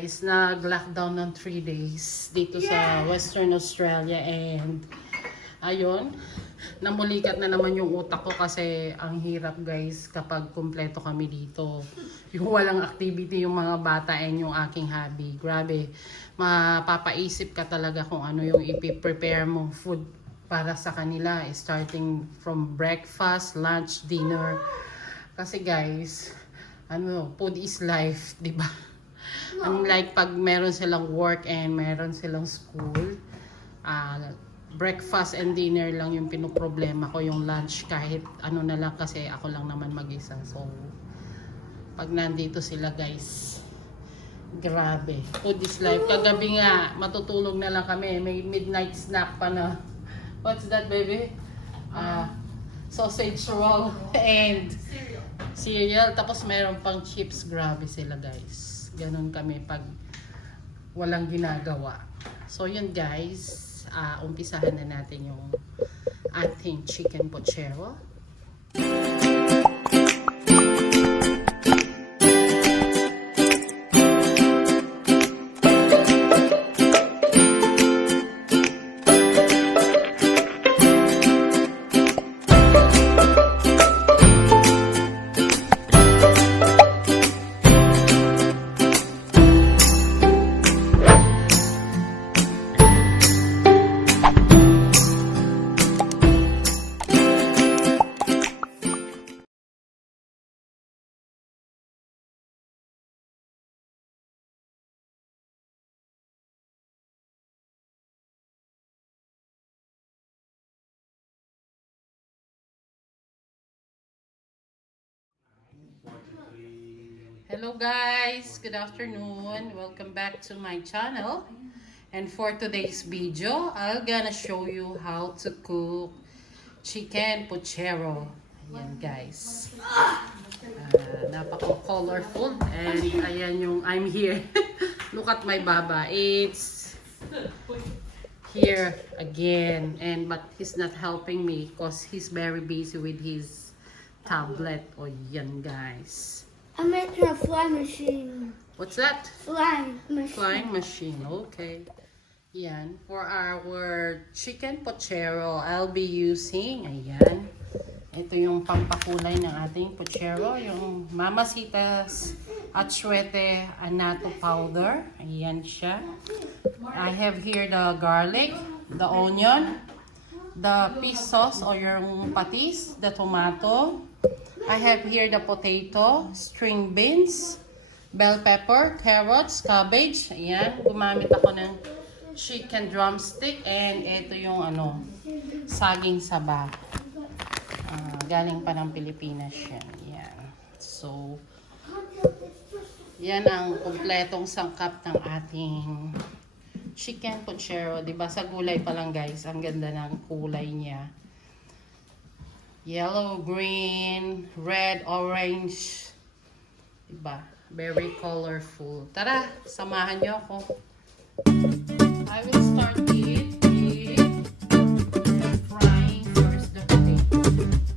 guys, nag-lockdown ng 3 days dito sa Western Australia and ayun, namulikat na naman yung utak ko kasi ang hirap guys kapag kumpleto kami dito. Yung walang activity yung mga bata and yung aking hobby. Grabe, mapapaisip ka talaga kung ano yung ipiprepare mong food para sa kanila. Starting from breakfast, lunch, dinner. Kasi guys, food is life, di ba? Unlike pag meron silang work and meron silang school, breakfast and dinner lang yung pinoproblema ko. Yung lunch kahit ano na lang kasi ako lang naman mag-isa. So, pag nandito sila guys, grabe. Food is life. Kagabi nga, matutulog na lang kami. May midnight snack pa na. What's that, baby? Sausage roll and cereal. Tapos meron pang chips. Grabe sila guys. Ganon kami pag walang ginagawa. So yun guys, umpisahan na natin yung ating chicken pochero. Hello guys, good afternoon. Welcome back to my channel. And for today's video, I'm gonna show you how to cook chicken pochero. Ayan guys. Napaka-colorful. And ayan yung I'm here. Look at my baba. It's here again. But he's not helping me because he's very busy with his tablet. O yan guys. I'm making a flying machine. What's that? Flying machine. Flying machine. Okay. Yan. For our chicken pochero, I'll be using, ayan. Ito yung pampakulay ng ating pochero. Yung Mamacita's Achwete Anato powder. Ayan siya. I have here the garlic, the onion, the fish sauce or yung patis, the tomato. I have here the potato, string beans, bell pepper, carrots, cabbage. Ayan, gumamit ako ng chicken drumstick and ito yung saging saba. Galing pa ng Pilipinas yan. Ayan. So, yan ang kumpletong sangkap ng ating chicken pochero. Diba sa gulay pa lang guys, ang ganda ng kulay niya. Yellow, green, red, orange. Diba? Very colorful. Tara, samahan niyo ako. I will start it with frying first the potato.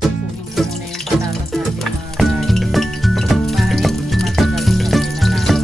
Kunin ko muna yung patatas natin mga guys. Para hindi matagal sa pinalakot.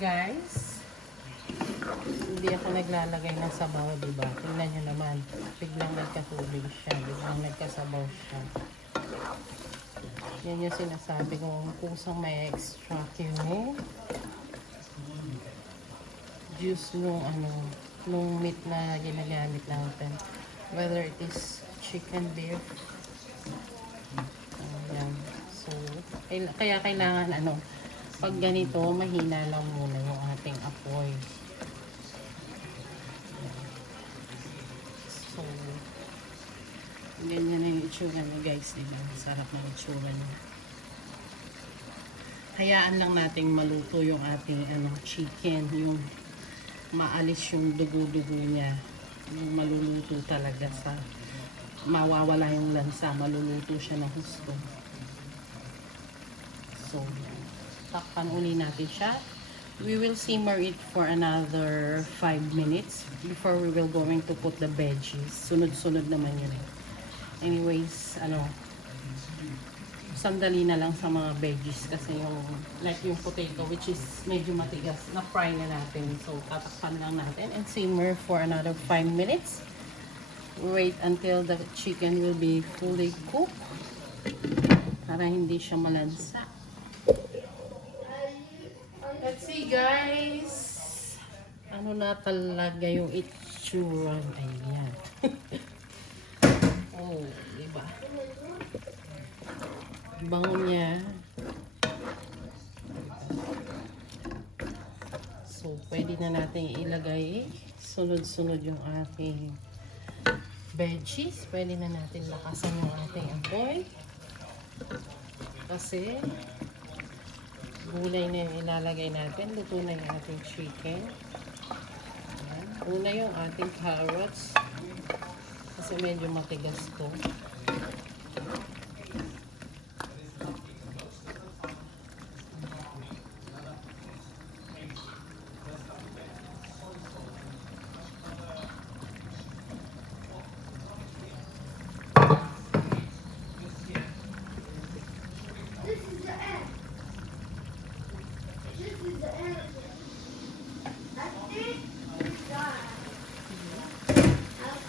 guys. Hindi ako naglalagay ng sabaw, diba? Tingnan nyo naman. Biglang nagkatubig siya. Biglang nagkasabaw siya. Yan yung sinasabi kong kusang may extract yung juice nung nung meat na ginagamit natin. Whether it is chicken, beef. Ayan. So, kaya kailangan pag ganito, mahina lang muna yung ating apoy. So, ganyan na yung itsura niya guys, diba? Sarap na itsura niya. Hayaan lang nating maluto yung ating chicken, yung maalis yung dugo-dugo niya. Yung maluluto talaga sa mawawala yung lansa, maluluto siya ng gusto. So, takpan uli natin siya. We will simmer it for another 5 minutes before we will going to put the veggies. Sunod-sunod naman yun. Anyways, sandali na lang sa mga veggies kasi yung potato which is medyo matigas na fry na natin. So, tatakpan lang natin and simmer for another 5 minutes. Wait until the chicken will be fully cooked para hindi siya malansa. Let's see guys. Ano na talaga yung itsura. Ayan. Oh, diba? Bango niya. So, pwede na natin ilagay sunod-sunod yung ating veggies. Pwede na natin lakasan yung ating apoy. Kasi gulay na yung ilalagay natin. Luto na yung ating chicken. Ayan. Una yung ating carrots. Kasi medyo matigas to.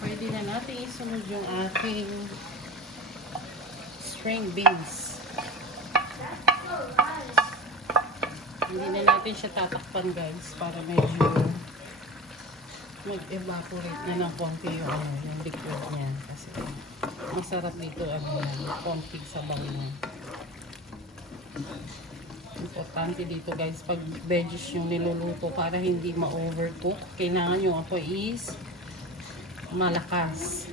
Pwede na natin isunod yung ating string beans. Hindi na natin siya tatakpan guys para medyo mag-evaporate na ng konti yung liquid niya. Kasi masarap dito konting sabaw na. Importante dito guys pag veggies yung niluluto para hindi ma-overcook. Kailangan yung apoy is malakas.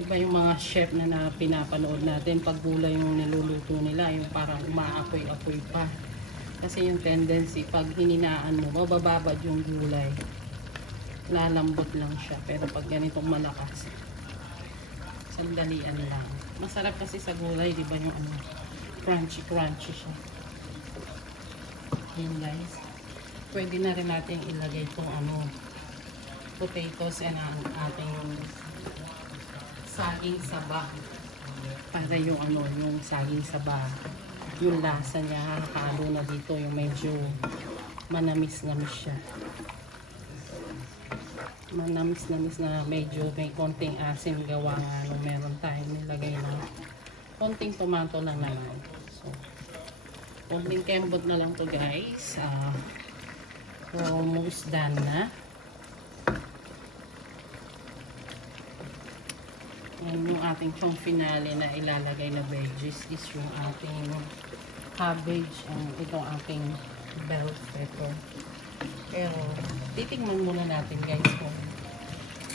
Diba yung mga chef na pinapanood natin pag gulay yung niluluto nila yung parang umaapoy-apoy pa. Kasi yung tendency pag hininaan mo mabababad yung gulay. Lalambot lang siya. Pero pag ganitong malakas sandalian lang. Masarap kasi sa gulay diba yung crunchy siya. Yan guys. Pwede na rin natin ilagay itong potatoes and ang ating saging saba. Para yung yung saging saba, yung lasa niya nakahalo na dito, yung medyo manamis-namis siya. Manamis-namis na medyo may konting asim gawa nga meron tayong nilagay na konting tomato lang naman. So, konting kembot na lang to guys. Almost done na. Yung ating pang finale na ilalagay na veggies is yung ating cabbage and itong ating bell pepper. Pero titingnan muna natin guys kung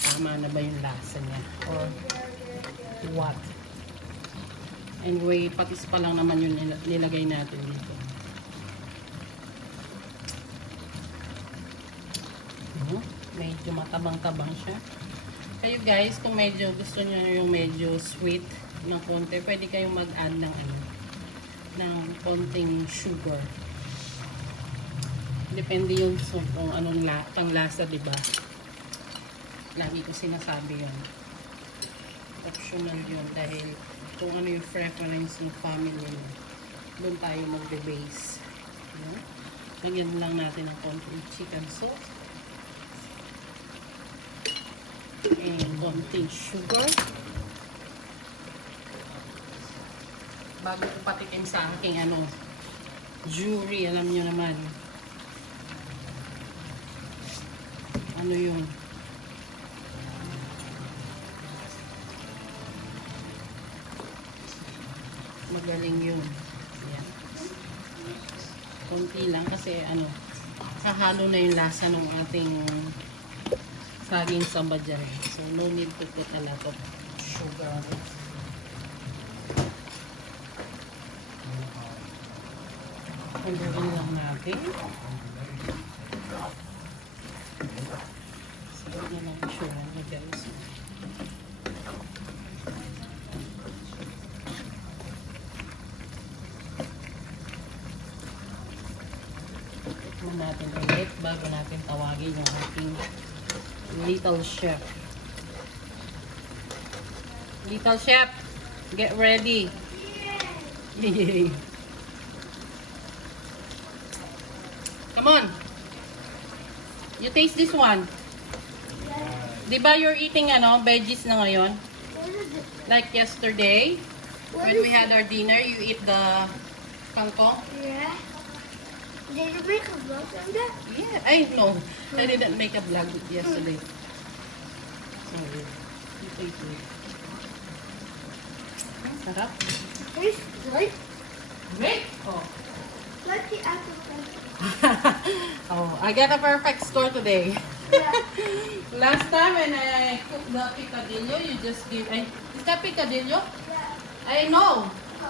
tama na ba yung lasa niya or what. Anyway, patis pa lang naman yung nilagay natin dito. Medyo matabang-tabang siya. Kayo guys, kung medyo gusto niyo yung medyo sweet ng konti, pwede kayong mag-add ng konting sugar. Depende yun kung anong panglasa, diba? Lagi ko sinasabi yun. Optional yun dahil kung ano yung preference ng family, doon tayo magbe-base. Lagyan lang natin ng konting chicken sauce. And konting sugar. Bago ko patikin sa aking jury, alam nyo naman. Ano yun? Magaling yun. Ayan. Konti lang kasi hahalo na yung lasa ng ating saging saba dyan. So no need to put a lot of sugar on it. Haluin lang natin. So yan ang sugar na guys. Tikman natin ulit bago natin tawagin yung ating little chef. Little chef, get ready. Yay! Come on. You taste this one. Diba you're eating veggies na ngayon? Like yesterday, when we had our dinner, you eat the kangkong? Yeah. Did you make a vlog on that? Yeah, I know. I didn't make a vlog yesterday. Sorry. Ito. Sarap. Tastes good. Great. Oh. Like the apple pie. Oh, I got a perfect score today. Yeah. Last time when I cooked the picadillo, you just give. Is that picadillo? Yeah. I know. So,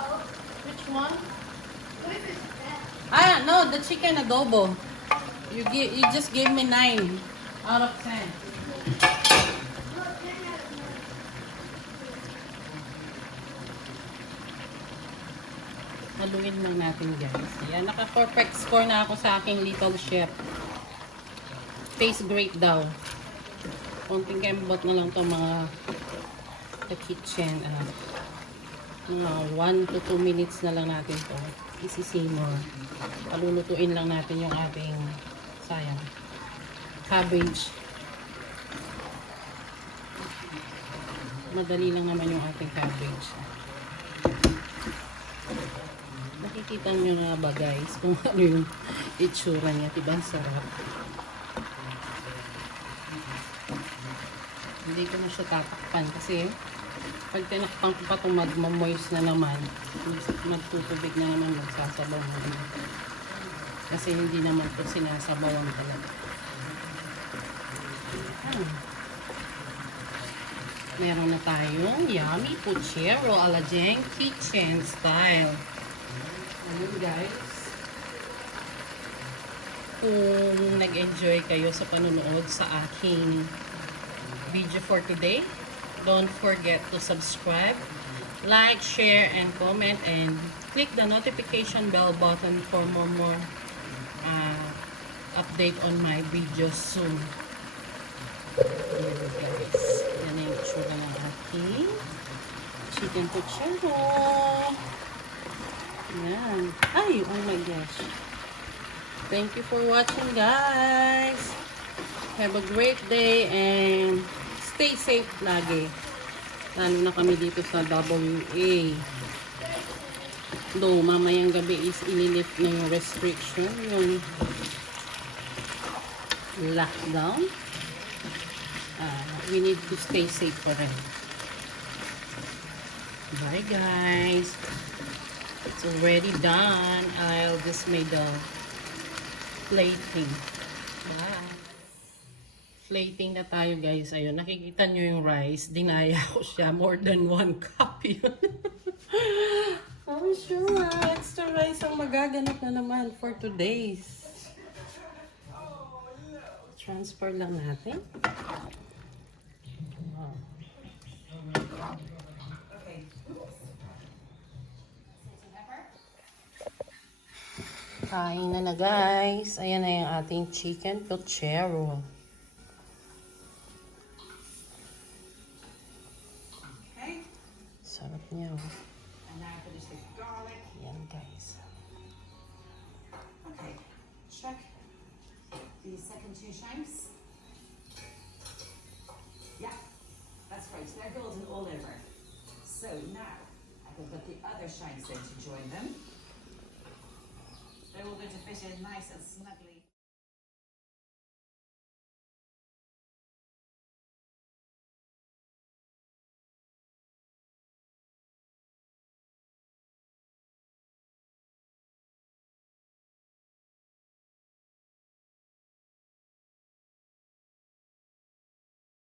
Which one? what is that? No, the chicken adobo. You just gave me 9 out of 10. Look, they're not- Haluin lang natin guys. Yan, naka-perfect score na ako sa aking little chef. Tastes great daw. Konting kembot na lang to mga the kitchen. Mga 1 to 2 minutes na lang natin to. Isisimmer. Palulutuin lang natin yung ating cabbage. Madali lang naman yung ating cabbage. Nakikita nyo na ba guys kung ano yung itsura niya, diba? Sarap. Hindi ko na siya tatakpan kasi pag tinakpan ko pa itong magmamoist na naman, magtutubig na naman, magsasabaw na naman. Kasi hindi naman ito sinasabawan talaga. Meron na tayong yummy Potchero a la Gheng kitchen style. Ayun guys. Kung nag-enjoy kayo sa panunood sa aking video for today, don't forget to subscribe, like, share, and comment, and click the notification bell button for more update on my videos soon. Ayan guys. Yan yung itsura ng aking chicken pochero. Yan. Ay, oh my gosh. Thank you for watching guys. Have a great day and stay safe lagi. Lalo na kami dito sa WA. Though mamayang gabi is ililift na yung restriction, yung lockdown. We need to stay safe pa rin. Bye guys. It's already done. I'll just make the plating. Bye. Plating na tayo guys. Ayun, nakikita nyo yung rice. Dinaya ko siya. More than 1 cup yun. I'm sure extra rice ang magaganap na naman for today's. Transfer lang natin. Wow. Kain na guys. Ayan na yung ating chicken pochero. Sarap niya. Ayan guys. check the second two shanks. Yeah, that's right. They're golden all over. So now I can put the other shanks in to join them. They're all going to fit in nice and snugly.